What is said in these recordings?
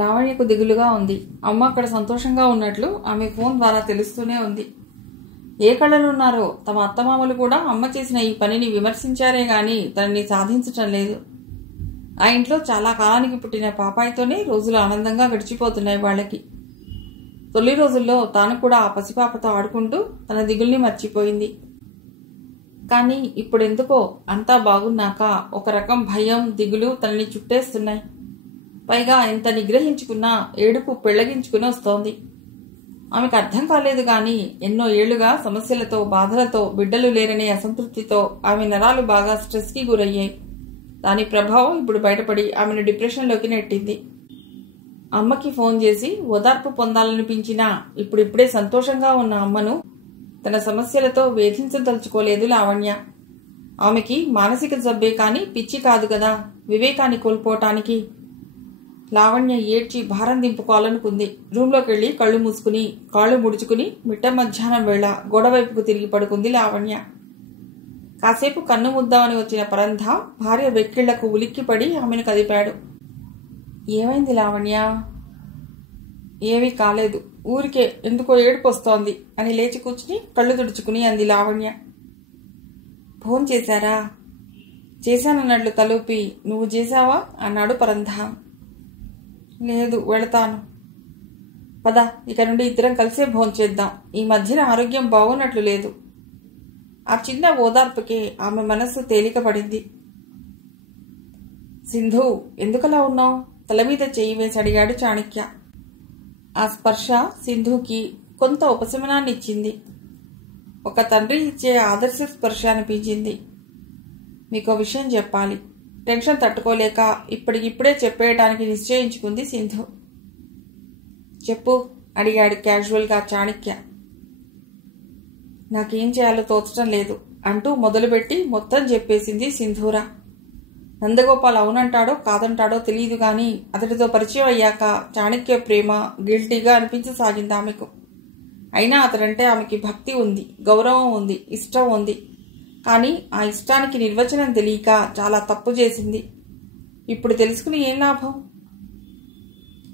లావణ్యకు దిగులుగా ఉంది. అమ్మ అక్కడ సంతోషంగా ఉన్నట్లు ఆమె ఫోన్ ద్వారా తెలుస్తూనే ఉంది. ఏ కళ్ళనున్నారో తమ అత్తమామలు కూడా అమ్మ చేసిన ఈ పనిని విమర్శించారే గాని తనని సాధించటం లేదు. ఆ ఇంట్లో చాలా కాలానికి పుట్టిన పాపాయితోనే రోజులు ఆనందంగా గడిచిపోతున్నాయి వాళ్ళకి. తొలి రోజుల్లో తాను కూడా ఆ పసిపాపతో ఆడుకుంటూ తన దిగుల్ని మర్చిపోయింది. కానీ ఇప్పుడెందుకో అంతా బాగున్నాక ఒక రకం భయం, దిగులు తనని చుట్టేస్తున్నాయి. పైగా ఎంత నిగ్రహించుకున్నా ఏడుపు పెళ్లగించుకుని వస్తోంది. ఆమెకు అర్థం కాలేదు గాని ఎన్నో ఏళ్లుగా సమస్యలతో, బాధలతో, బిడ్డలు లేరనే అసంతృప్తితో ఆమె నరాలు బాగా స్ట్రెస్కి గురయ్యాయి. దాని ప్రభావం ఇప్పుడు బయటపడి ఆమెను డిప్రెషన్లోకి నెట్టింది. అమ్మకి ఫోన్ చేసి ఓదార్పు పొందాలనిపించినా ఇప్పుడిప్పుడే సంతోషంగా ఉన్న అమ్మను తన సమస్యలతో వేధించదలుచుకోలేదు లావణ్య. ఆమెకి మానసిక జబ్బే కాని పిచ్చి కాదు కదా వివేకాన్ని కోల్పోవటానికి. లావణ్య ఏడ్చి భారం దింపుకోవాలనుకుంది. రూంలోకి వెళ్లి కళ్ళు మూసుకుని కాళ్ళు ముడుచుకుని మిట్ట మధ్యాహ్నం వేళ గోడవైపుకు తిరిగి పడుకుంది లావణ్య. కాసేపు కన్ను ముద్దామని వచ్చిన పరంధ భార్య వెక్కిళ్లకు ఉలిక్కిపడి ఆమెను కదిపాడు. ఏమైంది లావణ్య? ఏమీ కాలేదు, ఊరికే ఎందుకో ఏడుపు వస్తోంది అని లేచి కూర్చుని కళ్ళు తుడుచుకుని అంది లావణ్య. ఫోన్ చేశారా? చేశానన్నట్లు తలూపి నువ్వు చేశావా అన్నాడు పరంధ. లేదు, వెళతాను. పద, ఇక నుండి ఇద్దరం కలిసే భోజనం చేద్దాం. ఈ మధ్యన ఆరోగ్యం బాగున్నట్లు లేదు. ఆ చిన్న ఓదార్పుకే ఆమె మనస్సు తేలిక పడింది. సింధు, ఎందుకలా ఉన్నావు? తల మీద చేయి వేసి అడిగాడు చాణక్య. ఆ స్పర్శ సింధుకి కొంత ఉపశమనాన్ని ఇచ్చింది. ఒక తండ్రి ఇచ్చే ఆదర్శ స్పర్శ అనిపించింది. మీకో విషయం చెప్పాలి. టెన్షన్ తట్టుకోలేక ఇప్పటికిప్పుడే చెప్పేయటానికి నిశ్చయించుకుంది సింధు. చెప్పు అడిగాడు క్యాజువల్గా చాణక్య. నాకేం చేయాలో తోచటం లేదు అంటూ మొదలుపెట్టి మొత్తం చెప్పేసింది సింధూర. నందగోపాల్ అవునంటాడో కాదంటాడో తెలియదు గాని అతడితో పరిచయం అయ్యాక చాణక్య ప్రేమ గిల్టీగా అనిపించసాగింది ఆమెకు. అయినా అతడంటే ఆమెకి భక్తి ఉంది, గౌరవం ఉంది, ఇష్టం ఉంది. కానీ ఆ ఇష్టానికి నిర్వచనం తెలియక చాలా తప్పు చేసింది. ఇప్పుడు తెలుసుకుని ఏం లాభం?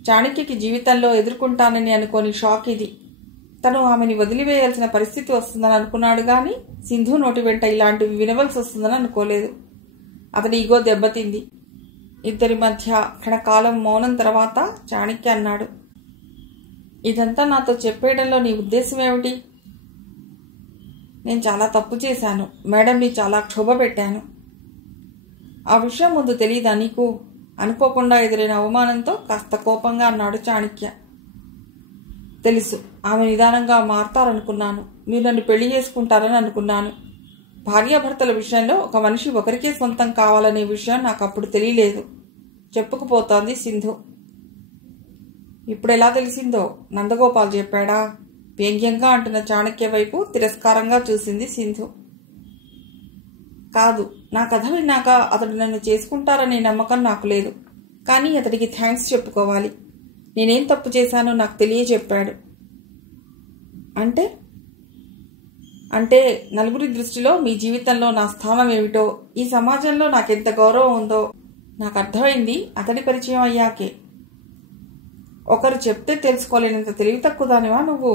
చాణక్యకి జీవితంలో ఎదుర్కొంటానని అనుకోని షాక్ ఇది. తను ఆమెని వదిలివేయాల్సిన పరిస్థితి వస్తుందని అనుకున్నాడు గాని సింధు నోటి వెంట ఇలాంటివి వినవలసి వస్తుందని అనుకోలేదు. అతడి ఈగో దెబ్బతింది. ఇద్దరి మధ్య క్షణకాలం మౌనం తర్వాత చాణక్య అన్నాడు, ఇదంతా నాతో చెప్పేయడంలో నీ ఉద్దేశం ఏమిటి? నేను చాలా తప్పు చేశాను. మేడంని చాలా క్షోభ పెట్టాను. ఆ విషయం ముందు తెలీదా నీకు? అనుకోకుండా ఎదురైన అవమానంతో కాస్త కోపంగా అన్నాడు చాణక్య. తెలుసు, ఆమె నిదానంగా మారతారనుకున్నాను. మీరు నన్ను పెళ్లి చేసుకుంటారని అనుకున్నాను. భార్యాభర్తల విషయంలో ఒక మనిషి ఒకరికే సొంతం కావాలనే విషయం నాకు అప్పుడు తెలియలేదు చెప్పుకుపోతోంది సింధు. ఇప్పుడెలా తెలిసిందో? నందగోపాల్ చెప్పాడా? వ్యంగ్యంగా అంటున్న చాణక్య వైపు తిరస్కారంగా చూసింది సింధు. కాదు, నా కథ విన్నాక అతడు నన్ను చేసుకుంటారనే నమ్మకం నాకు లేదు. కానీ అతడికి థ్యాంక్స్ చెప్పుకోవాలి. నేనేం తప్పు చేశానో నాకు తెలియజెప్పాడు. అంటే నలుగురి దృష్టిలో మీ జీవితంలో నా స్థానం ఏమిటో, ఈ సమాజంలో నాకెంత గౌరవం ఉందో నాకు అర్థమైంది అతడి పరిచయం అయ్యాకే. ఒకరు చెప్తే తెలుసుకోలేనంత తెలివి తక్కువదానివా నువ్వు?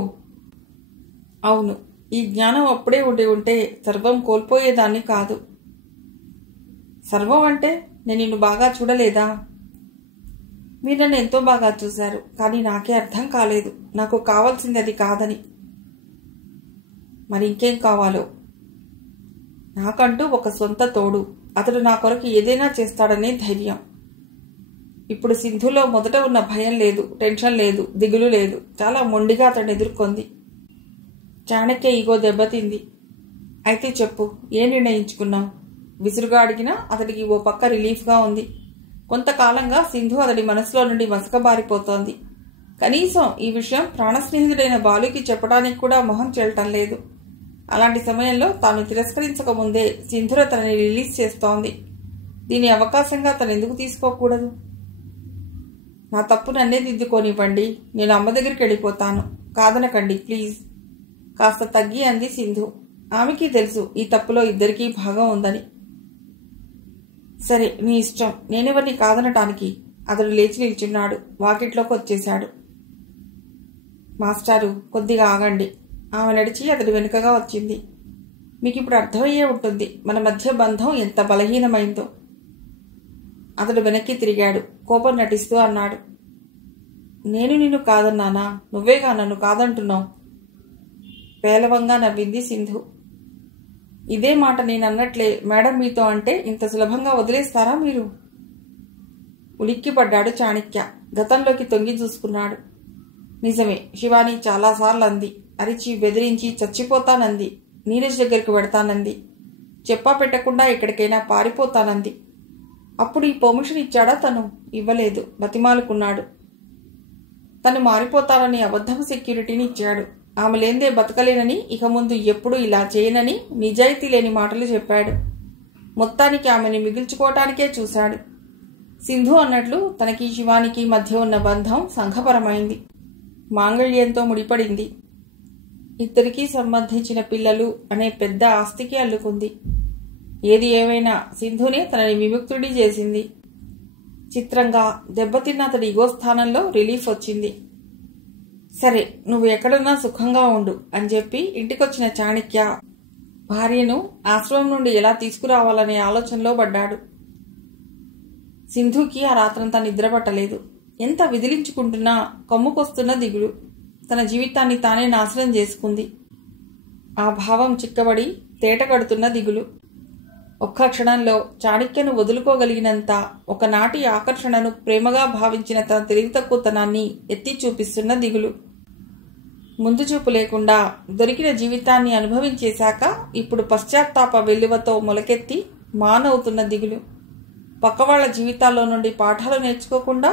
అవును, ఈ జ్ఞానం అప్పుడే ఉంటే సర్వం కోల్పోయేదాన్ని కాదు. సర్వం అంటే నేను నిన్ను బాగా చూడలేదా? మీరు నన్ను ఎంతో బాగా చూశారు, కానీ నాకే అర్థం కాలేదు. నాకు కావాల్సింది అది కాదని. మరి ఇంకేం కావాలో? నాకంటూ ఒక సొంత తోడు, అతడు నా కొరకు ఏదైనా చేస్తాడనే ధైర్యం. ఇప్పుడు సింధులో మొదట ఉన్న భయం లేదు, టెన్షన్ లేదు, దిగులు లేదు. చాలా మొండిగా అతడిని ఎదుర్కొంది. చాణక్య ఈగో దెబ్బతింది. అయితే చెప్పు, ఏం నిర్ణయించుకున్నావు? విసురుగా అడిగినా అతడికి ఓ పక్క రిలీఫ్గా ఉంది. కొంతకాలంగా సింధు అతడి మనసులో నుండి మసకబారిపోతోంది. కనీసం ఈ విషయం ప్రాణస్నేహితుడైన బాలుకి చెప్పడానికి కూడా మొహం చెల్లటం లేదు. అలాంటి సమయంలో తాను తిరస్కరించకముందే సింధుర తనని రిలీజ్ చేస్తోంది. దీని అవకాశంగా తను ఎందుకు తీసుకోకూడదు? నా తప్పు నన్నే దిద్దుకోనివ్వండి. నేను అమ్మ దగ్గరికి వెళ్ళిపోతాను. కాదనకండి ప్లీజ్. కాస్త తగ్గి అంది సింధు. ఆమెకి తెలుసు ఈ తప్పులో ఇద్దరికీ భాగం ఉందని. సరే, నీ ఇష్టం. నేనెవరిని కాదనటానికి? అతడు లేచి నిల్చున్నాడు. వాకిట్లోకి వచ్చేశాడు. మాస్టారు, కొద్దిగా ఆగండి. ఆమె నడిచి అతడి వెనుకగా వచ్చింది. మీకు ఇప్పుడు అర్థమయ్యే ఉంటుంది మన మధ్య బంధం ఎంత బలహీనమైందో. అతడు వెనక్కి తిరిగాడు. కోపం నటిస్తూ అన్నాడు, నేను నిన్ను కాదన్నానా? నువ్వేగా నన్ను కాదంటున్నావు. పేలవంగా నవ్వింది సింధు. ఇదే మాట నేనన్నట్లే మేడం మీతో అంటే ఇంత సులభంగా వదిలేస్తారా మీరు? ఉలిక్కిపడ్డాడు చాణక్య. గతంలోకి తొంగి చూసుకున్నాడు. నిజమే, శివాని చాలాసార్లు అంది. అరిచి బెదిరించి చచ్చిపోతానంది. నీరజ్ దగ్గరికి వెడతానంది. చెప్పా పెట్టకుండా ఎక్కడికైనా పారిపోతానంది. అప్పుడు ఈ పర్మిషన్ ఇచ్చాడా తను? ఇవ్వలేదు. బతిమాలుకున్నాడు. తను మారిపోతానని అబద్ధపు సెక్యూరిటీని ఇచ్చాడు. ఆమె లేందే బతకలేనని, ఇక ముందు ఎప్పుడు ఇలా చేయనని నిజాయితీ లేని మాటలు చెప్పాడు. మొత్తానికి ఆమెని మిగిల్చుకోవటానికే చూశాడు. సింధు అన్నట్లు తనకి శివానికి మధ్య ఉన్న బంధం సంఘపరమైంది. మాంగళ్యంతో ముడిపడింది. ఇద్దరికీ సంబంధించిన పిల్లలు అనే పెద్ద ఆస్తికి అల్లుకుంది. ఏది ఏమైనా సింధునే తనని విముక్తుడి చేసింది. చిత్రంగా దెబ్బతిన్న అతడి ఇగో స్థానంలో రిలీఫ్ వచ్చింది. సరే, నువ్వు ఎక్కడున్నా సుఖంగా ఉండు అని చెప్పి ఇంటికొచ్చిన చాణక్య భార్యను ఆశ్రమం నుండి ఎలా తీసుకురావాలనే ఆలోచనలో పడ్డాడు. సింధుకి ఆ రాత్రంతా నిద్రపట్టలేదు. ఎంత విదిలించుకుంటున్నా కొమ్ముకొస్తున్న దిగులు. తన జీవితాన్ని తానే నాశనం చేసుకుంది. ఆ భావం చిక్కబడి తేటగడుతున్న దిగులు. ఒక్క క్షణంలో చాణక్యను వదులుకోగలిగినంత ఒకనాటి ఆకర్షణను ప్రేమగా భావించిన తన తెలివితక్కువతనాన్ని ఎత్తి చూపిస్తున్న దిగులు. ముందు చూపు లేకుండా దొరికిన జీవితాన్ని అనుభవించేశాక ఇప్పుడు పశ్చాత్తాప వెల్లువతో మొలకెత్తి మానవుతున్న దిగులు. పక్కవాళ్ల జీవితాల్లో నుండి పాఠాలు నేర్చుకోకుండా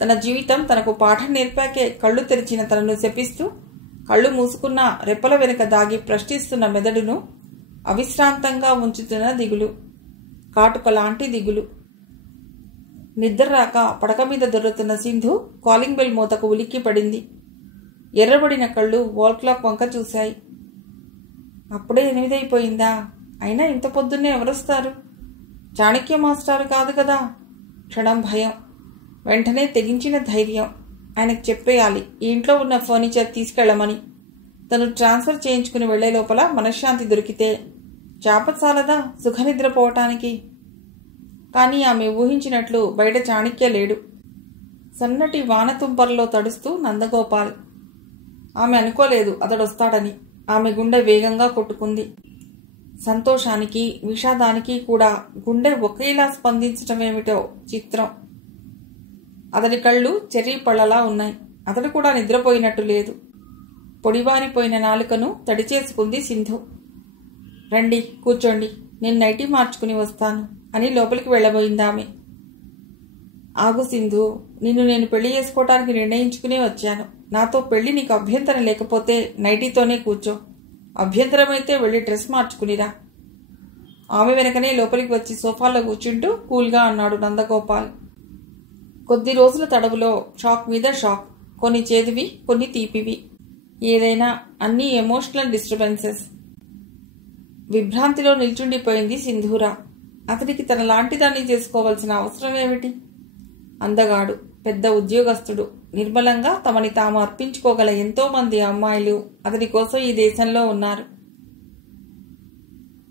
తన జీవితం తనకు పాఠం నేర్పాకే కళ్ళు తెరిచిన తనను శపిస్తూ కళ్ళు మూసుకున్న రెప్పల వెనుక దాగి ప్రశ్నిస్తున్న మెదడును అవిశ్రాంతంగా ఉంచుతున్న దిగులు. కాటుక లాంటి దిగులు. నిద్ర రాక పడక మీద దొరుకుతున్న సింధు కాలింగ్ బెల్ మోతకు ఉలిక్కి పడింది. ఎర్రబడిన కళ్ళు వాల్ క్లాక్ వంక చూశాయి. అప్పుడే 8 అయిపోయిందా? అయినా ఇంత పొద్దున్నే ఎవరొస్తారు? చాణక్య మాస్టారు కాదు కదా. క్షణం భయం, వెంటనే తెగించిన ధైర్యం. ఆయనకు చెప్పేయాలి ఈ ఇంట్లో ఉన్న ఫర్నిచర్ తీసుకెళ్లమని. తను ట్రాన్స్ఫర్ చేయించుకుని వెళ్లే లోపల మనశ్శాంతి దొరికితే చాపచాలదా సుఖనిద్రపోవటానికి? కానీ ఆమె ఊహించినట్లు బయట చాణక్య లేడు. సన్నటి వానతుంపరలో తడుస్తూ నందగోపాల్. ఆమె అనుకోలేదు అతడొస్తాడని. ఆమె గుండె వేగంగా కొట్టుకుంది. సంతోషానికి విషాదానికి కూడా గుండె ఒకేలా స్పందించటమేమిటో చిత్రం. అతడి కళ్ళు చెర్రీ పళ్ళలా ఉన్నాయి. అతడు కూడా నిద్రపోయినట్టు లేదు. పొడిబారిపోయిన నాలుకను తడిచేసుకుంది సింధు. రండి, కూర్చోండి, నేను నైటీ మార్చుకుని వస్తాను అని లోపలికి వెళ్లబోయిందామె. ఆగు సింధు, నిన్ను నేను పెళ్లి చేసుకోవటానికి నిర్ణయించుకునే వచ్చాను. నాతో పెళ్లి నీకు అభ్యంతరం లేకపోతే నైటీతోనే కూర్చో. అభ్యంతరమైతే వెళ్లి డ్రెస్ మార్చుకునిరా. ఆమె వెనకనే లోపలికి వచ్చి సోఫాలో కూర్చుంటూ కూల్గా అన్నాడు నందగోపాల్. కొద్ది రోజుల తడవులో షాక్ మీద షాక్. కొన్ని చేదువి, కొన్ని తీపివి. ఏదైనా అన్నీ ఎమోషనల్ డిస్టర్బెన్సెస్. విభ్రాంతిలో నిల్చుండిపోయింది సింధూరా. అతడికి తన లాంటి దాన్ని చేసుకోవాల్సిన అవసరం ఏమిటి? అందగాడు, పెద్ద ఉద్యోగస్తుడు, నిర్మలంగా తమని తాము అర్పించుకోగల ఎంతో మంది అమ్మాయిలు అతడి కోసం ఈ దేశంలో ఉన్నారు.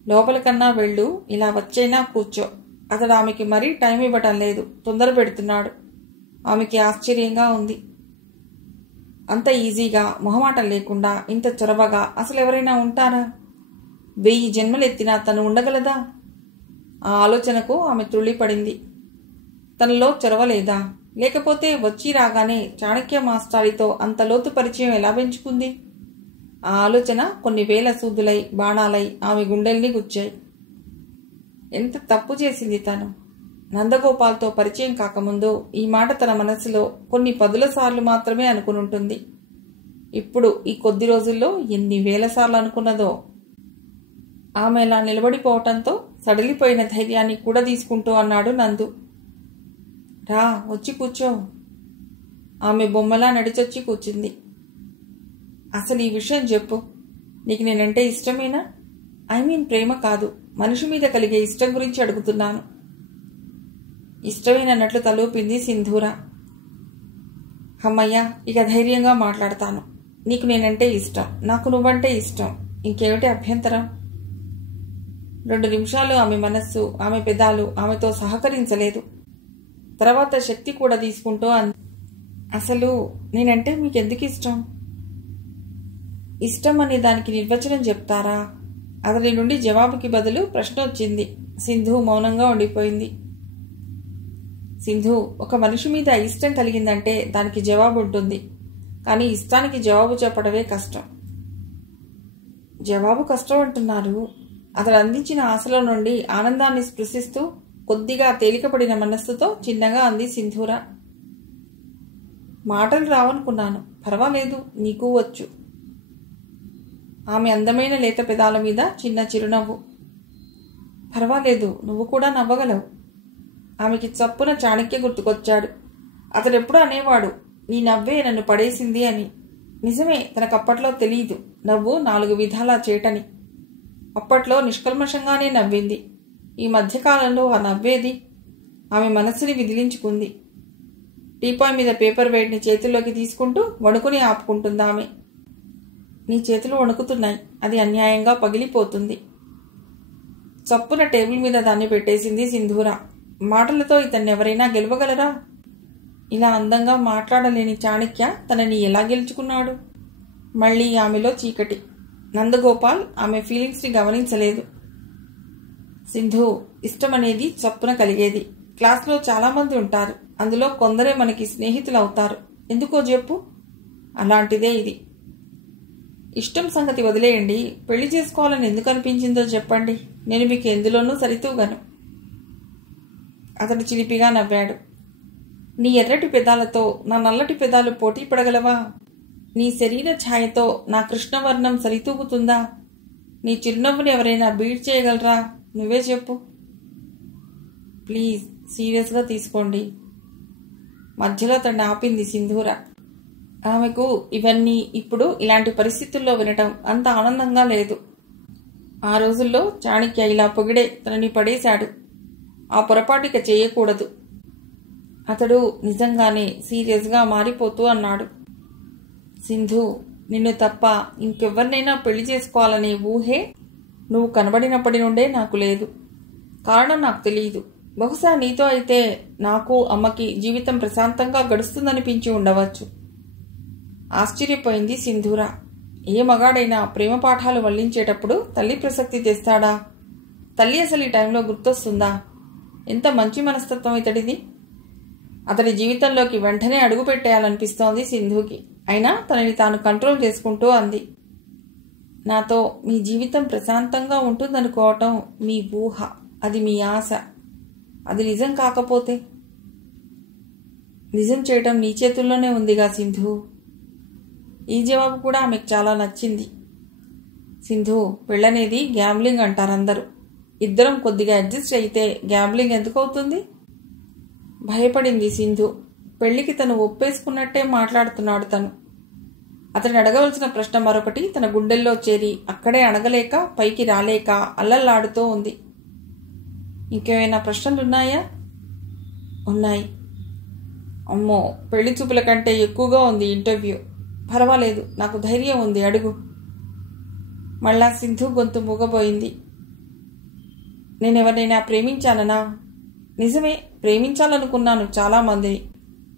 లోపలికన్నా వెళ్ళు, ఇలా వచ్చైనా కూర్చో. అతడు ఆమెకి మరీ టైం ఇవ్వటం లేదు, తొందర పెడుతున్నాడు. ఆమెకి ఆశ్చర్యంగా ఉంది. అంత ఈజీగా, మొహమాటం లేకుండా, ఇంత చొరవగా అసలు ఎవరైనా ఉంటారా? 1000 జన్మలెత్తినా తను ఉండగలదా? ఆ ఆలోచనకు ఆమె తుళ్ళిపడింది. తనలో చొరవ లేదా? లేకపోతే వచ్చి రాగానే చాణక్య మాస్టారితో అంత లోతు పరిచయం ఎలా పెంచుకుంది? ఆ ఆలోచన కొన్ని వేల సూదులై, బాణాలై ఆమె గుండెల్ని గుచ్చాయి. ఎంత తప్పు చేసింది తను! నందగోపాల్తో పరిచయం కాకముందు ఈ మాట తన మనసులో కొన్ని 10,000 సార్లు మాత్రమే అనుకునుంటుంది. ఇప్పుడు ఈ కొద్ది రోజుల్లో ఎన్ని వేల సార్లు అనుకున్నదో. ఆమె ఇలా నిలబడిపోవటంతో సడలిపోయిన ధైర్యాన్ని కూడా తీసుకుంటూ అన్నాడు నందు. రా, వచ్చి కూర్చో. ఆమె బొమ్మలా నడిచొచ్చి కూర్చుంది. అసలు ఈ విషయం చెప్పు. నీకు నేనంటే ఇష్టమేనా? ఐ మీన్ ప్రేమ కాదు, మనిషి మీద కలిగే ఇష్టం గురించి అడుగుతున్నాను. ఇష్టమేనన్నట్లు తలూపింది సింధూర. అమ్మయ్య, ఇక ధైర్యంగా మాట్లాడతాను. నీకు నేనంటే ఇష్టం, నాకు నువ్వంటే ఇష్టం. ఇంకేమిటి అభ్యంతరం? 2 నిమిషాలు ఆమె మనస్సు, ఆమె పెదాలు ఆమెతో సహకరించలేదు. తర్వాత శక్తి కూడా తీసుకుంటూ అసలు నేనంటే మీకెందుకు ఇష్టం? ఇష్టం అనే దానికి నిర్వచనం చెప్తారా? అతని నుండి జవాబుకి బదులు ప్రశ్న వచ్చింది. సింధు మౌనంగా ఉండిపోయింది. సింధు, ఒక మనిషి మీద ఇష్టం కలిగిందంటే దానికి జవాబు ఉంటుంది. కానీ ఇష్టానికి జవాబు చెప్పడమే కష్టం. జవాబు కష్టం అంటున్నారు. అతడు అందించిన ఆశలో నుండి ఆనందాన్ని స్పృశిస్తూ కొద్దిగా తేలికపడిన మనస్సుతో చిన్నగా అంది సింధూర. మాటలు రావనుకున్నాను. పర్వాలేదు, నీకు వచ్చు. ఆమె అందమైన లేత పెదాల మీద చిన్న చిరునవ్వు. పర్వాలేదు, నువ్వు కూడా నవ్వగలవు. ఆమెకి చప్పున చాణక్య గుర్తుకొచ్చాడు. అతడెప్పుడూ అనేవాడు, నీ నవ్వే నన్ను పడేసింది అని. నిజమే, తనకప్పట్లో తెలియదు నవ్వు 4 విధాలా చేటని. అప్పట్లో నిష్కల్మషంగానే నవ్వింది. ఈ మధ్యకాలంలో ఆ నవ్వేది? ఆమె మనస్సుని విదిలించుకుంది. టీపాయ్ మీద పేపర్ వెయిట్ని చేతుల్లోకి తీసుకుంటూ వణుకుని ఆపుకుంటుందామె. నీ చేతులు వణుకుతున్నాయి, అది అన్యాయంగా పగిలిపోతుంది. చప్పున టేబుల్ మీద దాన్ని పెట్టేసింది సింధూర. మాటలతో ఇతన్నెవరైనా గెలవగలరా? ఇలా అందంగా మాట్లాడలేని చాణక్య తనని ఎలా గెలుచుకున్నాడు? మళ్లీ ఆమెలో చీకటి. నందగోపాల్ ఆమె ఫీలింగ్స్ని గమనించలేదు. సింధు, ఇష్టమనేది చప్పున కలిగేది. క్లాస్లో చాలామంది ఉంటారు. అందులో కొందరే మనకి స్నేహితులు అవుతారు. ఎందుకో చెప్పు? అలాంటిదే ఇది. ఇష్టం సంగతి వదిలేయండి. పెళ్లి చేసుకోవాలని ఎందుకు అనిపించిందో చెప్పండి. నేను మీకు ఎందులోనూ సరితూగను. అతడు చిలిపిగా నవ్వాడు. నీ ఎర్రటి పెదాలతో నా నల్లటి పెదాలు పోటీ పడగలవా? నీ శరీర ఛాయతో నా కృష్ణవర్ణం సరితూగుతుందా? నీ చిరునవ్వుని ఎవరైనా బీట్ చేయగలరా? నువ్వే చెప్పు. ప్లీజ్, సీరియస్గా తీసుకోండి. మధ్యలో తను ఆపింది సింధూర. ఆమెకు ఇవన్నీ ఇప్పుడు ఇలాంటి పరిస్థితుల్లో వినటం అంత ఆనందంగా లేదు. ఆ రోజుల్లో చాణక్య ఇలా పొగిడే తనని పడేశాడు. ఆ పొరపాటిక చేయకూడదు. అతడు నిజంగానే సీరియస్గా మారిపోతూ అన్నాడు. సింధు, నిన్ను తప్ప ఇంకెవ్వరినైనా పెళ్లి చేసుకోవాలనే ఊహే నువ్వు కనబడినప్పటి నుండే నాకు లేదు. కారణం నాకు తెలియదు. బహుశా నీతో అయితే నాకు, అమ్మకి జీవితం ప్రశాంతంగా గడుస్తుందనిపించి ఉండవచ్చు. ఆశ్చర్యపోయింది సింధూర. ఏ మగాడైనా ప్రేమ పాఠాలు వల్లించేటప్పుడు తల్లి ప్రసక్తి తెస్తాడా? తల్లి అసలు ఈ టైంలో గుర్తొస్తుందా? ఎంత మంచి మనస్తత్వం ఇతడిది. అతడి జీవితంలోకి వెంటనే అడుగు పెట్టేయాలనిపిస్తోంది సింధుకి. అయినా తనని తాను కంట్రోల్ చేసుకుంటూ అంది. నాతో మీ జీవితం ప్రశాంతంగా ఉంటుందనుకోవటం మీ ఊహ, అది మీ ఆశ. అది నిజం కాకపోతే? నిజం చేయటం నీ చేతుల్లోనే ఉందిగా సింధు. ఈ జవాబు కూడా ఆమెకు చాలా నచ్చింది. సింధు, పెళ్ళనేది గ్యాంబ్లింగ్ అంటారందరూ. ఇద్దరం కొద్దిగా అడ్జస్ట్ అయితే గ్యాంబ్లింగ్ ఎందుకు అవుతుంది? భయపడింది సింధు. పెళ్లికి తను ఒప్పేసుకున్నట్టే మాట్లాడుతున్నాడు తను. అతను అడగవలసిన ప్రశ్న మరొకటి తన గుండెల్లో చేరి అక్కడే అడగలేక పైకి రాలేక అల్లల్లాడుతూ ఉంది. ఇంకేమైనా ప్రశ్నలున్నాయా? ఉన్నాయి. అమ్మో, పెళ్లి చూపుల కంటే ఎక్కువగా ఉంది ఇంటర్వ్యూ. పర్వాలేదు, నాకు ధైర్యం ఉంది, అడుగు. మళ్ళా సింధు గొంతు మూగబోయింది. నేనెవరినైనా ప్రేమించాననా? నిజమే, ప్రేమించాలనుకున్నాను చాలామందిని.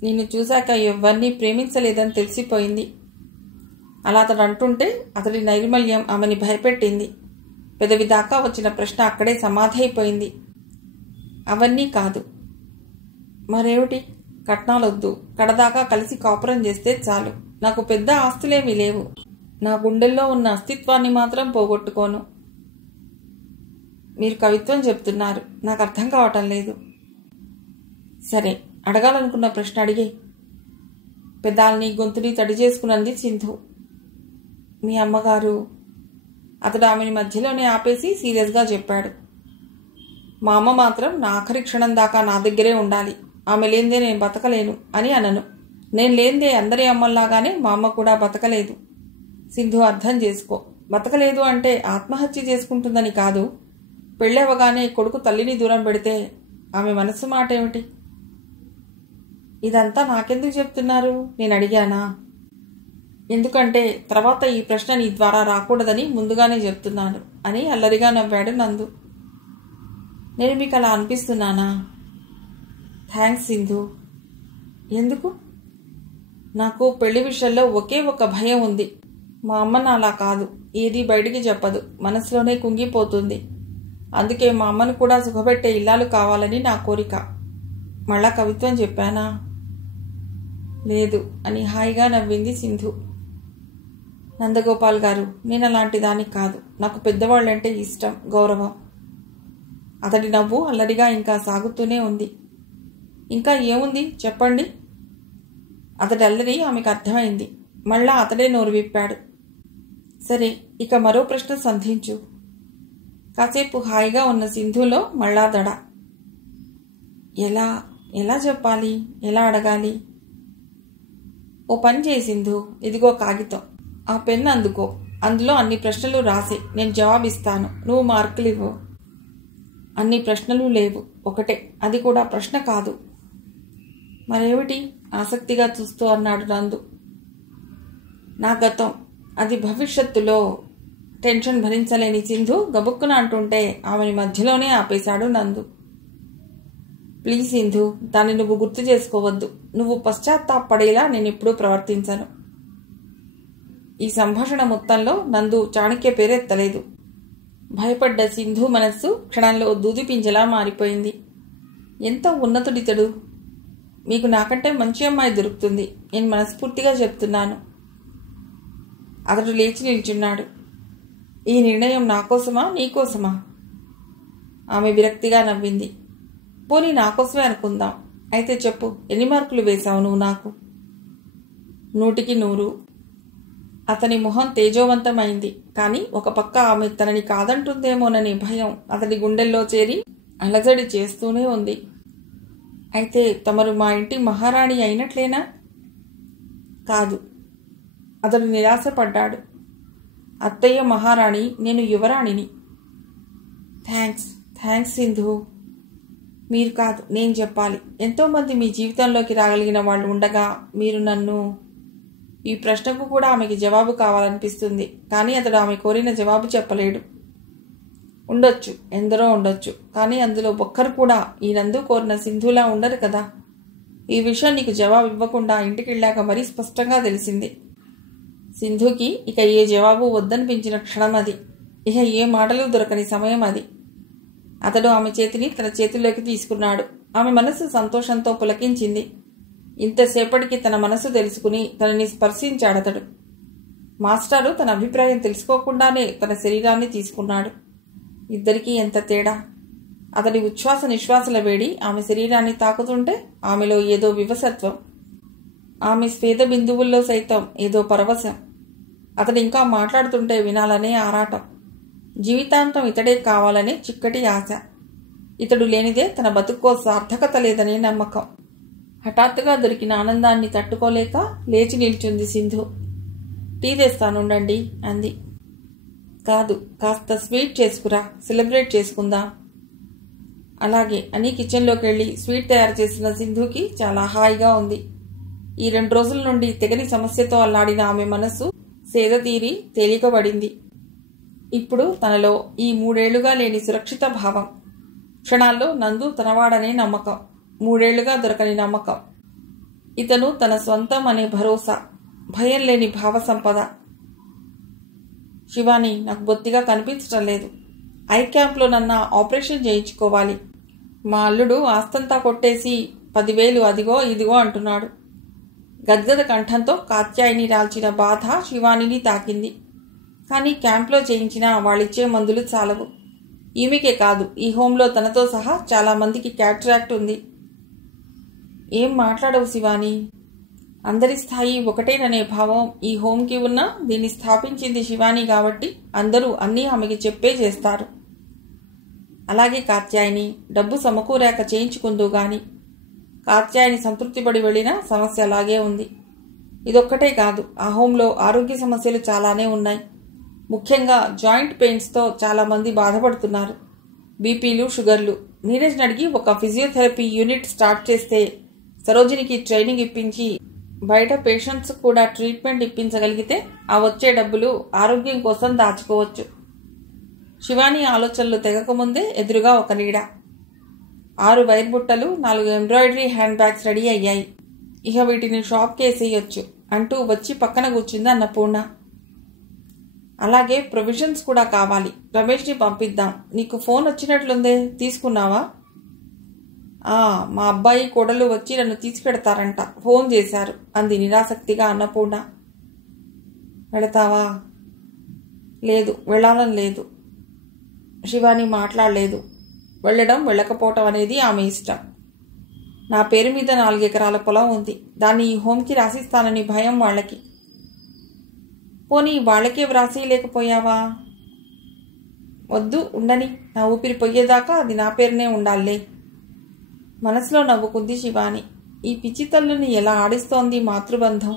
నిన్ను చూశాక ఎవరినీ ప్రేమించలేదని తెలిసిపోయింది. అలా అతడు అంటుంటే అతడి నైర్మల్యం ఆమెని భయపెట్టింది. పెదవి దాకా వచ్చిన ప్రశ్న అక్కడే సమాధైపోయింది. అవన్నీ కాదు. మరేమిటి? కట్నాలొద్దు, కడదాకా కలిసి కాపురం చేస్తే చాలు. నాకు పెద్ద ఆస్తులేమీ లేవు. నా గుండెల్లో ఉన్న అస్తిత్వాన్ని మాత్రం పోగొట్టుకోను. మీరు కవిత్వం చెప్తున్నారు, నాకు అర్థం కావటం లేదు. సరే, అడగాలనుకున్న ప్రశ్న అడిగే. పెదాల్ని గొంతుని తడి చేసుకున్నది సింధు. మీ అమ్మగారు? అతడు ఆమెని మధ్యలోనే ఆపేసి సీరియస్గా చెప్పాడు. మా అమ్మ మాత్రం నా ఆఖరి క్షణం దాకా నా దగ్గరే ఉండాలి. ఆమె లేనిదే నేను బతకలేను అని అనను. నేను లేనిదే అందరి అమ్మల్లాగానే మా అమ్మ కూడా బతకలేదు. సింధు, అర్థం చేసుకో. బతకలేదు అంటే ఆత్మహత్య చేసుకుంటుందని కాదు. పెళ్ళవగానే కొడుకు తల్లిని దూరం పెడితే ఆమె మనస్సు మాట ఏమిటి? ఇదంతా నాకెందుకు చెప్తున్నారు? నేను అడిగానా? ఎందుకంటే తర్వాత ఈ ప్రశ్న నీ ద్వారా రాకూడదని ముందుగానే చెప్తున్నాను అని అల్లరిగా నవ్వాడు నందు. నేను మీకు అలా అనిపిస్తున్నానా? థ్యాంక్స్ సింధు. ఎందుకు? నాకు పెళ్లి విషయంలో ఒకే ఒక భయం ఉంది. మా అమ్మ అలా కాదు, ఏది బయటికి చెప్పదు, మనసులోనే కుంగిపోతుంది. అందుకే మా అమ్మను కూడా సుఖపెట్టే ఇల్లాలు కావాలని నా కోరిక. మళ్ళా కవిత్వం చెప్పానా? లేదు అని హాయిగా నవ్వింది సింధు. నందగోపాల్ గారు, నేను అలాంటి దానికి కాదు. నాకు పెద్దవాళ్ళంటే ఇష్టం, గౌరవం. అతడి నవ్వు అల్లరిగా ఇంకా సాగుతూనే ఉంది. ఇంకా ఏముంది చెప్పండి. అతడి అల్లరి ఆమెకు అర్థమైంది. మళ్ళా అతడే నోరు విప్పాడు. సరే, ఇక మరో ప్రశ్న సంధించు. కాసేపు హాయిగా ఉన్న సింధులో మళ్ళా దడ. ఎలా ఎలా చెప్పాలి? ఎలా అడగాలి? ఓ పని చేయి సింధు, ఇదిగో కాగితం, ఆ పెన్ను అందుకో. అందులో అన్ని ప్రశ్నలు రాసే, నేను జవాబిస్తాను, నువ్వు మార్కులు ఇవ్వు. అన్ని ప్రశ్నలు లేవు, ఒకటే, అది కూడా ప్రశ్న కాదు. మరేమిటి? ఆసక్తిగా చూస్తూ అన్నాడు నందు. నా గతం, అది భవిష్యత్తులో. టెన్షన్ భరించలేని సింధు గబుక్కున అంటుంటే ఆమెని మధ్యలోనే ఆపేశాడు నందు. ప్లీజ్ సింధు, దాన్ని నువ్వు గుర్తు చేసుకోవద్దు. నువ్వు పశ్చాత్తాపడేలా నేనెప్పుడూ ప్రవర్తించను. ఈ సంభాషణ మొత్తంలో నందు చాణక్య పేరెత్తలేదు. భయపడ్డ సింధు మనస్సు క్షణంలో దూదిపింజలా మారిపోయింది. ఎంత ఉన్నతుడితడు! మీకు నాకంటే మంచి అమ్మాయి దొరుకుతుంది, నేను మనస్ఫూర్తిగా చెప్తున్నాను. అతడు లేచి నిల్చున్నాడు. ఈ నిర్ణయం నాకోసమా నీకోసమా? ఆమె విరక్తిగా నవ్వింది. పోనీ నాకోసమే అనుకుందాం. అయితే చెప్పు, ఎన్ని మార్కులు వేశావు నువ్వు నాకు? 100కి 100. అతని మొహం తేజోవంతమైంది. కానీ ఒక పక్క ఆమె తనని కాదంటుందేమోననే భయం అతడి గుండెల్లో చేరి అలజడి చేస్తూనే ఉంది. అయితే తమరు మా ఇంటి మహారాణి అయినట్లేనా? కాదు. అతడు నిరాశపడ్డాడు. అత్తయ్య మహారాణి, నేను యువరాణిని. థ్యాంక్స్ సింధు. మీరు కాదు, నేను చెప్పాలి. ఎంతోమంది మీ జీవితంలోకి రాగలిగిన వాళ్ళు ఉండగా మీరు నన్ను... ఈ ప్రశ్నకు కూడా ఆమెకి జవాబు కావాలనిపిస్తుంది. కానీ అతడు ఆమె కోరిన జవాబు చెప్పలేడు. ఉండొచ్చు, ఎందరో ఉండొచ్చు. కానీ అందులో ఒక్కరు కూడా ఈ నందు కోరిన సింధులా ఉండరు కదా. ఈ విషయం నీకు జవాబు ఇవ్వకుండా ఇంటికి వెళ్ళాక మరీ స్పష్టంగా తెలిసింది. సింధుకి ఇక ఏ జవాబు వద్దనిపించిన క్షణం అది. ఇక ఏ మాటలు దొరకని సమయం అది. అతడు ఆమె చేతిని తన చేతుల్లోకి తీసుకున్నాడు. ఆమె మనసు సంతోషంతో పులకించింది. ఇంతసేపటికి తన మనసు తెలుసుకుని తనని స్పర్శించాడతడు. మాస్టారు తన అభిప్రాయం తెలుసుకోకుండానే తన శరీరాన్ని తీసుకున్నాడు. ఇద్దరికీ ఎంత తేడా! అతడి ఉచ్ఛ్వాస నిశ్వాసల వేడి ఆమె శరీరాన్ని తాకుతుంటే ఆమెలో ఏదో వివసత్వం, ఆమె స్వేద బిందువుల్లో సైతం ఏదో పరవశం. అతడు ఇంకా మాట్లాడుతుంటే వినాలనే ఆరాటం. జీవితాంతం ఇతడే కావాలనే చిక్కటి ఆశ. ఇతడు లేనిదే తన బతుక్కో సార్థకత లేదనే నమ్మకం. హఠాత్తుగా దొరికిన ఆనందాన్ని తట్టుకోలేక లేచి నిల్చుంది సింధు. టీ తెస్తానుండండి అంది. కాదు, కాస్త స్వీట్ చేసుకురా, సెలబ్రేట్ చేసుకుందాం. అలాగే అని కిచెన్లోకి వెళ్ళి స్వీట్ తయారు చేసిన సింధుకి చాలా హాయిగా ఉంది. ఈ 2 రోజుల నుండి తెగని సమస్యతో అల్లాడిన ఆమె మనస్సు సేద తీరి తేలికబడింది. ఇప్పుడు తనలో ఈ 3 ఏళ్లుగా లేని సురక్షిత భావం, క్షణాల్లో నందు తనవాడనే నమ్మకం, 3 ఏళ్లుగా దొరకని నమ్మకం. ఇతను తన స్వంతం అనే భరోసా, భయం లేని భావ సంపద. శివాని, నాకు బొత్తిగా కనిపించటం లేదు. ఐ క్యాంప్లో నన్న ఆపరేషన్ చేయించుకోవాలి. మా అల్లుడు ఆస్తంతా కొట్టేసి 10,000 అదిగో ఇదిగో అంటున్నాడు. గద్గద కంఠంతో కాత్యాయిని రాల్చిన బాధ శివానిని తాకింది. కానీ క్యాంప్లో చేయించినా వాళ్ళిచ్చే మందులు చాలవు. ఈమెకే కాదు, ఈ హోంలో తనతో సహా చాలా మందికి క్యాట్రాక్ట్ ఉంది. ఏం మాట్లాడవు శివాని? అందరి స్థాయి ఒకటేననే భావం ఈ హోంకి ఉన్నా దీన్ని స్థాపించింది శివాని కాబట్టి అందరూ అన్నీ ఆమెకి చెప్పే చేస్తారు. అలాగే కాత్యాయిని, డబ్బు సమకూరాక చేయించుకుందు గాని. కాత్యాయిని సంతృప్తిపడి వెళ్ళినా సమస్య అలాగే ఉంది. ఇదొక్కటే కాదు, ఆ హోంలో ఆరోగ్య సమస్యలు చాలానే ఉన్నాయి. ముఖ్యంగా జాయింట్ పెయిన్స్తో చాలామంది బాధపడుతున్నారు. బీపీలు, షుగర్లు. నీరజ్ని అడిగి ఒక ఫిజియోథెరపీ యూనిట్ స్టార్ట్ చేస్తే సరోజినికి ట్రైనింగ్ ఇప్పించి బయట పేషెంట్స్ కూడా ట్రీట్మెంట్ ఇప్పించగలిగితే ఆ వచ్చే డబ్బులు ఆరోగ్యం కోసం దాచుకోవచ్చు. శివాని ఆలోచనలు తెగకముందే ఎదురుగా ఒక నీడ. 6 వైర్ బుట్టలు, 4 ఎంబ్రాయిడరీ హ్యాండ్ బ్యాగ్స్ రెడీ అయ్యాయి. ఇక వీటిని షాప్కి వేసేయొచ్చు అంటూ వచ్చి పక్కన కూర్చుంది అన్నపూర్ణ. అలాగే ప్రొవిజన్స్ కూడా కావాలి. రమేష్ని పంపిద్దాం. నీకు ఫోన్ వచ్చినట్లుందే, తీసుకున్నావా? మా అబ్బాయి కోడలు వచ్చి నన్ను తీసుకెడతారంట, ఫోన్ చేశారు అంది నిరాసక్తిగా అన్నపూర్ణ. వెళతావా? లేదు, వెళ్ళాలని లేదు. శివాని మాట్లాడలేదు. వెళ్ళడం వెళ్ళకపోవటం అనేది ఆమె ఇష్టం. నా పేరు మీద 4 ఎకరాల పొలం ఉంది. దాన్ని ఈ హోమ్కి రాసిస్తానని భయం వాళ్ళకి. పోనీ వాళ్ళకే వ్రాసి లేకపోయావా? వద్దు, ఉండని. నా ఊపిరి పొయ్యేదాకా అది నా పేరునే ఉండాలే. మనసులో నవ్వుకుంది శివాని. ఈ పిచ్చి తల్లుని ఎలా ఆడిస్తోంది మాతృబంధం.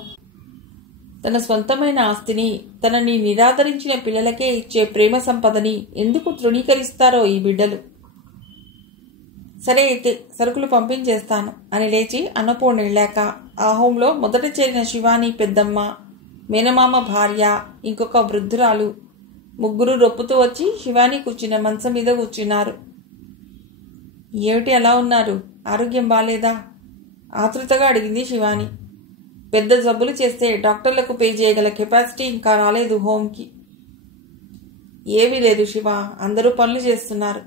తన స్వంతమైన ఆస్తిని, తనని నిరాదరించిన పిల్లలకే ఇచ్చే ప్రేమ సంపదని ఎందుకు తృణీకరిస్తారో ఈ బిడ్డలు. సరే అయితే సరుకులు పంపించేస్తాను అని లేచి అన్నపూర్ణ వెళ్ళాక ఆ హోంలో మొదట చేరిన శివాని పెద్దమ్మ, మేనమామ భార్య, ఇంకొక వృద్ధురాలు, 3 రొప్పుతూ వచ్చి శివాని కూర్చున్న మంచం మీద కూర్చున్నారు. ఏమిటి అలా ఉన్నారు? ఆరోగ్యం బాలేదా? ఆతృతగా అడిగింది శివాని. పెద్ద జబ్బులు చేస్తే డాక్టర్లకు పే చేయగల కెపాసిటీ ఇంకా రాలేదు హోంకి. ఏమీ లేదు శివ, అందరూ పనులు చేస్తున్నారు.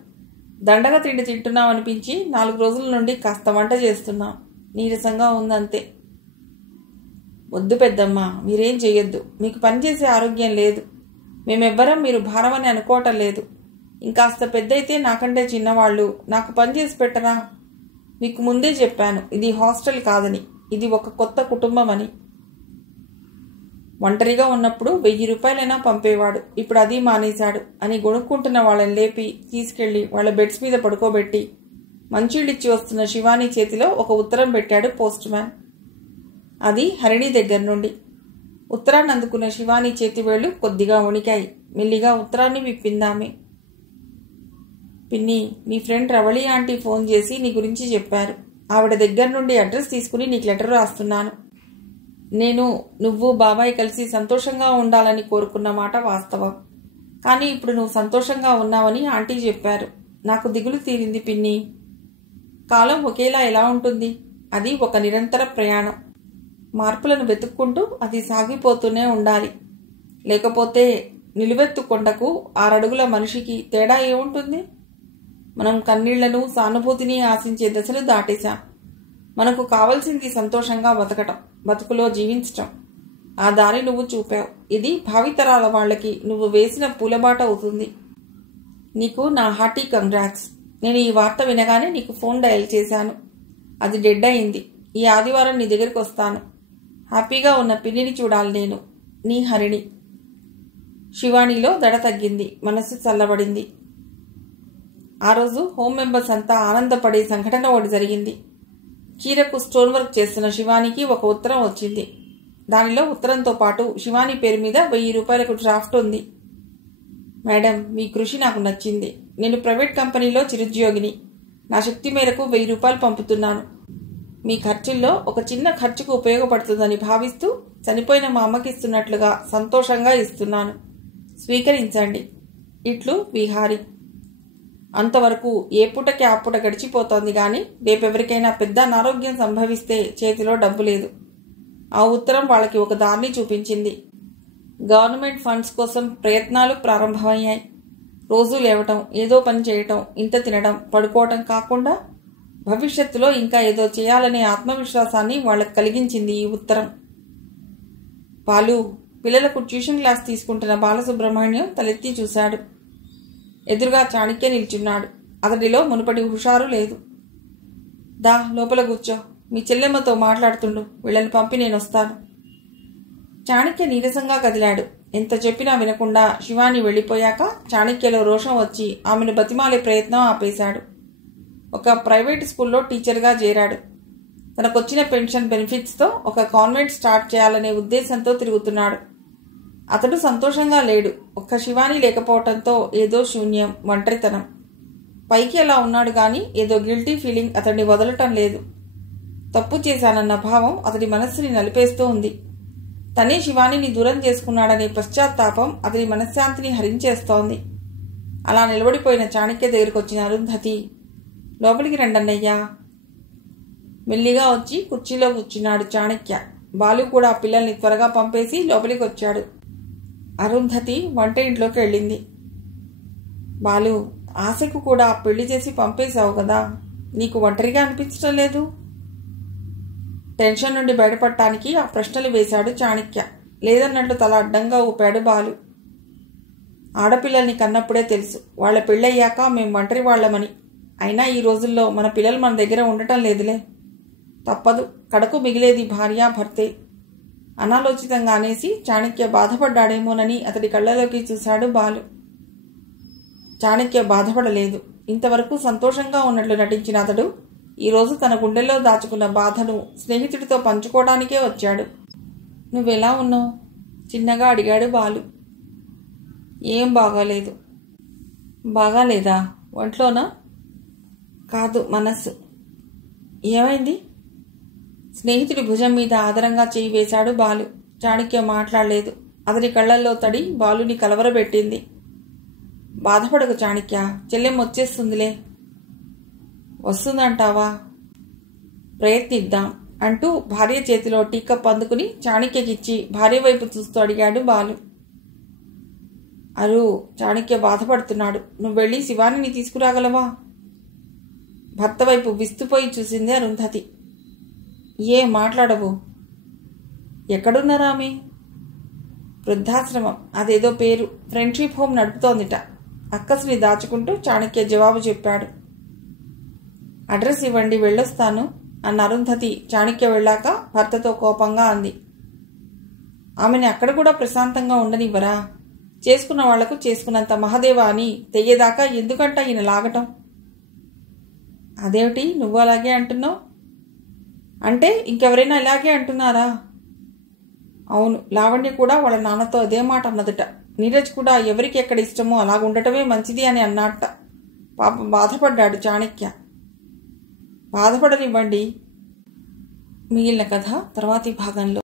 దండగా తిండి తింటున్నాం అనిపించి 4 రోజుల నుండి కాస్త వంట చేస్తున్నాం. నీరసంగా ఉందంతే. వద్దు పెద్దమ్మ, మీరేం చెయ్యొద్దు. మీకు పనిచేసే ఆరోగ్యం లేదు. మేమెవ్వరం మీరు భారమని అనుకోవటం లేదు. ఇంకాస్త పెద్దయితే నాకంటే చిన్నవాళ్ళు నాకు పని చేసి పెట్టరా? మీకు ముందే చెప్పాను, ఇది హాస్టల్ కాదని, ఇది ఒక కొత్త కుటుంబం అని. ఒంటరిగా ఉన్నప్పుడు 1000 రూపాయలైనా పంపేవాడు. ఇప్పుడు అది మానేశాడు అని గొణుక్కుంటున్న వాళ్ళని లేపి తీసుకెళ్లి వాళ్ళ బెడ్స్ మీద పడుకోబెట్టి మంచీళ్ళిచ్చి వస్తున్న శివాని చేతిలో ఒక ఉత్తరం పెట్టాడు పోస్ట్ మ్యాన్. అది హరిణి దగ్గర నుండి. ఉత్తరాన్ని అందుకున్న శివాని చేతివేళ్లు కొద్దిగా వణికాయి. మెల్లిగా ఉత్తరాన్ని విప్పిందామే. పిన్ని, మీ ఫ్రెండ్ రవళి ఆంటీ ఫోన్ చేసి నీ గురించి చెప్పారు. ఆవిడ దగ్గర నుండి అడ్రస్ తీసుకుని నీకు లెటర్ రాస్తున్నాను. నువ్వు బాబాయ్ కలిసి సంతోషంగా ఉండాలని కోరుకున్న మాట వాస్తవం. కానీ ఇప్పుడు నువ్వు సంతోషంగా ఉన్నావని ఆంటీ చెప్పారు. నాకు దిగులు తీరింది పిన్ని. కాలం ఒకేలా ఎలా ఉంటుంది? అది ఒక నిరంతర ప్రయాణం. మార్పులను వెతుక్కుంటూ అది సాగిపోతూనే ఉండాలి. లేకపోతే నిలువెత్తు కొండకు 6 అడుగుల మనిషికి తేడా ఏముంటుంది? మనం కన్నీళ్లను, సానుభూతిని ఆశించే దశలు దాటేశాం. మనకు కావలసింది సంతోషంగా బతకటం, బతుకులో జీవించటం. ఆ దారి నువ్వు చూపావు. ఇది భావితరాల వాళ్ళకి నువ్వు వేసిన పూలబాట అవుతుంది. నీకు నా హార్టీ కంగ్రాట్స్. నేను ఈ వార్త వినగానే నీకు ఫోన్ డయల్ చేశాను. అది డెడ్ అయింది. ఈ ఆదివారం నీ దగ్గరికి వస్తాను. హ్యాపీగా ఉన్న పిన్నిని చూడాలి నేను. నీ హరిణి. శివానీలో దడ తగ్గింది. మనస్సు చల్లబడింది. ఆ రోజు హోమ్ మెంబర్స్ అంతా ఆనందపడే సంఘటన ఒకటి జరిగింది. చీరకు స్టోన్ వర్క్ చేస్తున్న శివానికి ఒక ఉత్తరం వచ్చింది. దానిలో ఉత్తరంతో పాటు శివాని పేరు మీద 1000 రూపాయలకు డ్రాఫ్ట్ ఉంది. మేడం, మీ కృషి నాకు నచ్చింది. నేను ప్రైవేట్ కంపెనీలో చిరుద్యోగిని. నా శక్తి మేరకు 1000 రూపాయలు పంపుతున్నాను. మీ ఖర్చుల్లో ఒక చిన్న ఖర్చుకు ఉపయోగపడుతుందని భావిస్తూ చనిపోయిన మా అమ్మకి ఇస్తున్నట్లుగా సంతోషంగా ఇస్తున్నాను. స్వీకరించండి. ఇట్లు విహారి. అంతవరకు ఏ పూటకి ఆ పూట గడిచిపోతోంది గాని రేపెవరికైనా పెద్ద అనారోగ్యం సంభవిస్తే చేతిలో డబ్బు లేదు. ఆ ఉత్తరం వాళ్ళకి ఒక దారిని చూపించింది. గవర్నమెంట్ ఫండ్స్ కోసం ప్రయత్నాలు ప్రారంభమయ్యాయి. రోజు లేవటం, ఏదో పని చేయటం, ఇంత తినడం, పడుకోవటం కాకుండా భవిష్యత్తులో ఇంకా ఏదో చేయాలనే ఆత్మవిశ్వాసాన్ని వాళ్ళకి కలిగించింది ఈ ఉత్తరం. బాలు, పిల్లలకు ట్యూషన్ క్లాస్ తీసుకుంటున్న బాలసుబ్రహ్మణ్యం తలెత్తి చూశాడు. ఎదురుగా చాణక్య నిల్చున్నాడు. అతడిలో మునుపటి హుషారు లేదు. దా, లోపల కూర్చో. మీ చెల్లెమ్మతో మాట్లాడుతుండు. వీళ్ళని పంపి నేనొస్తాను. చాణక్య నీరసంగా కదిలాడు. ఎంత చెప్పినా వినకుండా శివాని వెళ్లిపోయాక చాణక్యలో రోషం వచ్చి ఆమెను బతిమాలే ప్రయత్నం ఆపేశాడు. ఒక ప్రైవేట్ స్కూల్లో టీచర్గా చేరాడు. తనకొచ్చిన పెన్షన్ బెనిఫిట్స్తో ఒక కాన్వెంట్ స్టార్ట్ చేయాలనే ఉద్దేశంతో తిరుగుతున్నాడు. అతడు సంతోషంగా లేడు. ఒక్క శివాని లేకపోవటంతో ఏదో శూన్యం, ఒంటరితనం. పైకి అలా ఉన్నాడు గాని ఏదో గిల్టీ ఫీలింగ్ అతన్ని వదలటం లేదు. తప్పు చేశానన్న భావం అతడి మనస్సుని నలిపేస్తూ ఉంది. తనే శివానిని దూరం చేసుకున్నాడనే పశ్చాత్తాపం అతడి మనశ్శాంతిని హరించేస్తోంది. అలా నిలబడిపోయిన చాణక్య దగ్గరికి వచ్చిన అరుంధతి, లోపలికి రండన్నయ్యా. మెల్లిగా వచ్చి కుర్చీలో కూర్చున్నాడు చాణక్య. బాలు కూడా ఆ పిల్లల్ని త్వరగా పంపేసి లోపలికి వచ్చాడు. అరుంధతి వంట ఇంట్లోకి వెళ్ళింది. బాలు, ఆశకు కూడా పెళ్లి చేసి పంపేశావు కదా, నీకు ఒంటరిగా అనిపించటం లేదు? టెన్షన్ నుండి బయటపడటానికి ఆ ప్రశ్నలు వేశాడు చాణక్య. లేదన్నట్లు తల అడ్డంగా ఊపాడు బాలు. ఆడపిల్లల్ని కన్నప్పుడే తెలుసు వాళ్ల పెళ్ళయ్యాక మేం ఒంటరి వాళ్లమని. అయినా ఈ రోజుల్లో మన పిల్లలు మన దగ్గర ఉండటం లేదులే. తప్పదు, కడకు మిగిలేది భార్యాభర్తే. అనాలోచితంగా అనేసి చాణక్య బాధపడ్డాడేమోనని అతడి కళ్ళలోకి చూశాడు బాలు. చాణక్య బాధపడలేదు. ఇంతవరకు సంతోషంగా ఉన్నట్లు నటించిన అతడు ఈరోజు తన గుండెల్లో దాచుకున్న బాధను స్నేహితుడితో పంచుకోవడానికే వచ్చాడు. నువ్వెలా ఉన్నావు? చిన్నగా అడిగాడు బాలు. ఏం బాగాలేదు. బాగాలేదా? ఒంట్లోనా? కాదు, మనస్సు. ఏమైంది? స్నేహితుడి భుజం మీద ఆదరంగా చేయి వేశాడు బాలు. చాణక్య మాట్లాడలేదు. అతని కళ్లల్లో తడి బాలుని కలవరబెట్టింది. బాధపడకు చాణక్య, చెల్లెం వచ్చేస్తుందిలే. వస్తుందంటావా? ప్రయత్నిద్దాం అంటూ భార్య చేతిలో టీ కప్ అందుకుని చాణక్యకిచ్చి భార్య వైపు చూస్తూ అడిగాడు బాలు. అరు, చాణక్య బాధపడుతున్నాడు. నువ్వు వెళ్ళి శివానిని తీసుకురాగలవా? భర్త వైపు విస్తుపోయి చూసింది అరుంధతి. ఏ మాట్లాడవు? ఎక్కడున్నారామె? వృద్ధాశ్రమం, అదేదో పేరు, ఫ్రెండ్షిప్ హోమ్ నడుపుతోందిట. అక్కసుని దాచుకుంటూ చాణక్య జవాబు చెప్పాడు. అడ్రస్ ఇవ్వండి, వెళ్ళొస్తాను అన్న అరుంధతి చాణక్య వెళ్ళాక భర్తతో కోపంగా అంది. ఆమెని అక్కడ కూడా ప్రశాంతంగా ఉండనివ్వరా? చేసుకున్న వాళ్లకు చేసుకున్నంత మహదేవ అని తెయ్యేదాకా ఎందుకంట ఈయన లాగటం? అదేమిటి నువ్వు అలాగే అంటున్నావు? అంటే ఇంకెవరైనా ఇలాగే అంటున్నారా? అవును, లావణ్య కూడా వాళ్ళ నాన్నతో అదే మాట అన్నదట. నీరజ్ కూడా ఎవరికి ఎక్కడ ఇష్టమో అలాగుండటమే మంచిది అని అన్నట్ట. పాపం బాధపడ్డాడు చాణక్య. బాధపడనివ్వండి. మిగిలిన కథ తర్వాతి భాగంలో.